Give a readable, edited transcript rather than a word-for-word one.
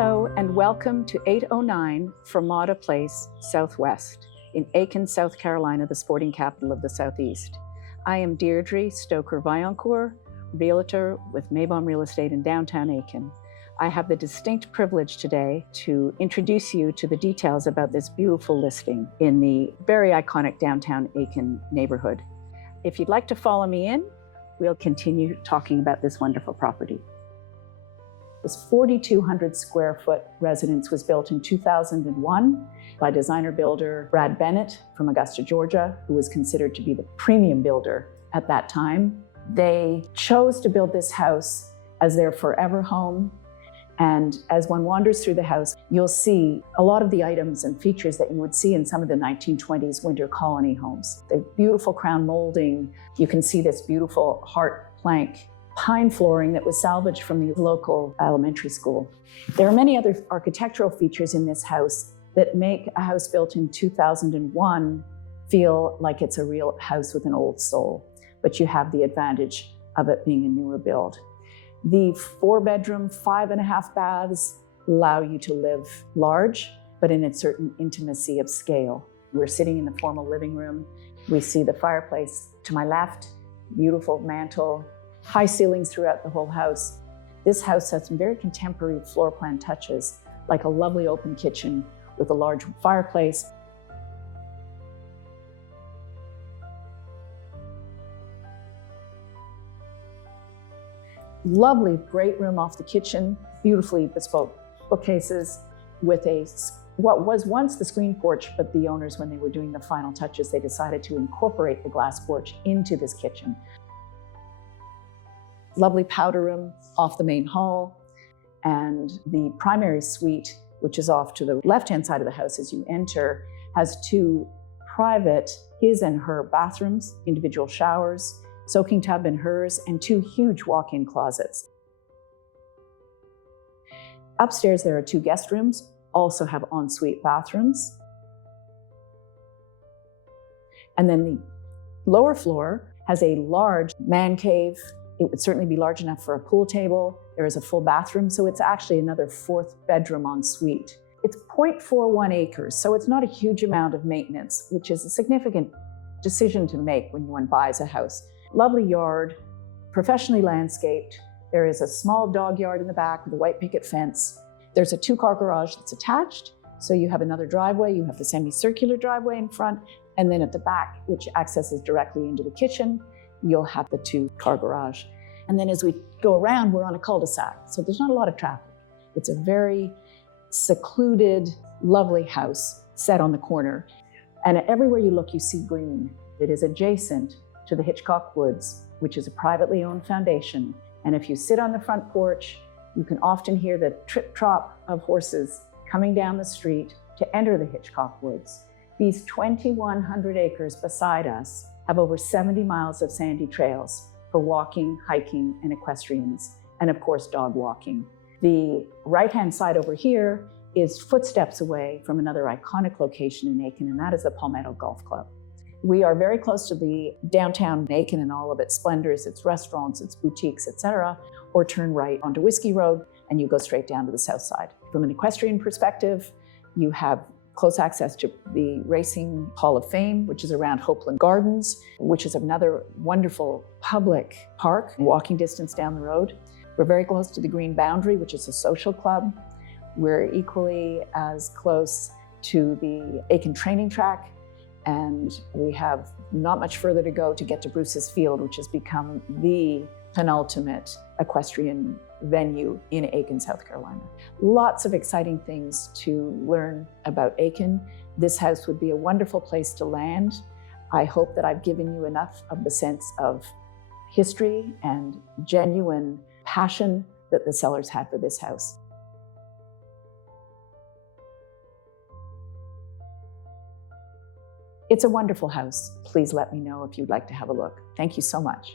Hello and welcome to 809 Fermata Place, Southwest, in Aiken, South Carolina, the sporting capital of the Southeast. I am Deirdre Stoker-Vaillancourt, realtor with Maybaum Real Estate in downtown Aiken. I have the distinct privilege today to introduce you to the details about this beautiful listing in the very iconic downtown Aiken neighborhood. If you'd like to follow me in, we'll continue talking about this wonderful property. This 4,200 square foot residence was built in 2001 by designer builder Brad Bennett from Augusta, Georgia, who was considered to be the premium builder at that time. They chose to build this house as their forever home. And as one wanders through the house, you'll see a lot of the items and features that you would see in some of the 1920s winter colony homes. The beautiful crown molding. You can see this beautiful heart plank pine flooring that was salvaged from the local elementary school. There are many other architectural features in this house that make a house built in 2001 feel like it's a real house with an old soul, but you have the advantage of it being a newer build. The 4-bedroom, 5.5 baths allow you to live large, but in a certain intimacy of scale. We're sitting in the formal living room. We see the fireplace to my left, beautiful mantle, high ceilings throughout the whole house. This house has some very contemporary floor plan touches, like a lovely open kitchen with a large fireplace. Lovely great room off the kitchen, beautifully bespoke bookcases with what was once the screen porch, but the owners, when they were doing the final touches, they decided to incorporate the glass porch into this kitchen. Lovely powder room off the main hall, and the primary suite, which is off to the left-hand side of the house as you enter, has 2 private his and her bathrooms, individual showers, soaking tub in hers, and 2 huge walk-in closets. Upstairs there are 2 guest rooms, also have ensuite bathrooms. And then the lower floor has a large man cave. It would certainly be large enough for a pool table. There is a full bathroom, so it's actually another 4th bedroom ensuite. It's 0.41 acres, so it's not a huge amount of maintenance, which is a significant decision to make when one buys a house. Lovely yard, professionally landscaped. There is a small dog yard in the back with a white picket fence. There's a 2-car garage that's attached, so you have another driveway. You have the semicircular driveway in front, and then at the back, which accesses directly into the kitchen, you'll have the 2-car garage. And then as we go around, we're on a cul-de-sac, so there's not a lot of traffic. It's a very secluded, lovely house set on the corner. And everywhere you look, you see green. It is adjacent to the Hitchcock Woods, which is a privately owned foundation. And if you sit on the front porch, you can often hear the trip-trop of horses coming down the street to enter the Hitchcock Woods. These 2,100 acres beside us have over 70 miles of sandy trails for walking, hiking, and equestrians, and of course, dog walking. The right-hand side over here is footsteps away from another iconic location in Aiken, and that is the Palmetto Golf Club. We are very close to the downtown Aiken and all of its splendors, its restaurants, its boutiques, etc., or turn right onto Whiskey Road, and you go straight down to the south side. From an equestrian perspective, you have close access to the Racing Hall of Fame, which is around Hopeland Gardens, which is another wonderful public park, walking distance down the road. We're very close to the Green Boundary, which is a social club. We're equally as close to the Aiken training track, and we have not much further to go to get to Bruce's Field, which has become the penultimate equestrian venue in Aiken, South Carolina. Lots of exciting things to learn about Aiken. This house would be a wonderful place to land. I hope that I've given you enough of the sense of history and genuine passion that the sellers had for this house. It's a wonderful house. Please let me know if you'd like to have a look. Thank you so much.